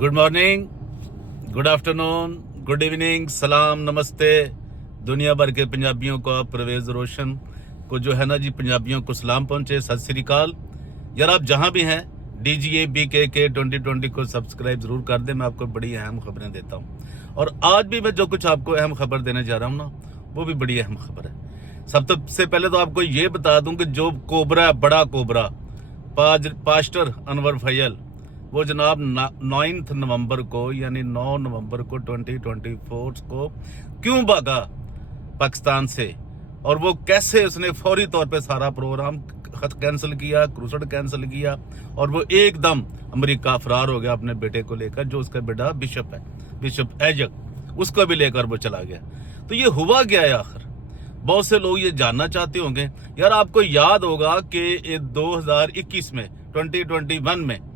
Good morning, good afternoon, good evening, सलाम, नमस्ते। दुनिया भर के पंजाबियों को, परवेज रोशन को जो है ना जी, पंजाबियों को सलाम पहुंचे, सत श्री अकाल। यार आप जहां भी हैं, DGA BKK 2020 को सब्सक्राइब जरूर कर दें। मैं आपको बड़ी अहम खबरें देता हूं, और आज भी मैं जो कुछ आपको अहम खबर देने जा रहा हूं ना, वो भी बड़ी अहम खबर है। सबसे पहले तो आपको ये बता दूं कि जो कोबरा, बड़ा कोबरा पास्टर अनवर फैयल, वो जनाब 9 नवंबर को, यानी 9 नवंबर को 2024 को क्यों भागा पाकिस्तान से, और वो कैसे उसने फौरी तौर पे सारा प्रोग्राम कैंसिल किया, क्रूसेड कैंसिल किया, और वो एकदम अमेरिका फरार हो गया अपने बेटे को लेकर, जो उसका बेटा बिशप है, बिशप एजक, उसको भी लेकर वो चला गया। तो ये हुआ क्या है आखिर? बहुत से लोग ये जानना चाहते होंगे। यार आपको याद होगा कि 2021 में, 2021 में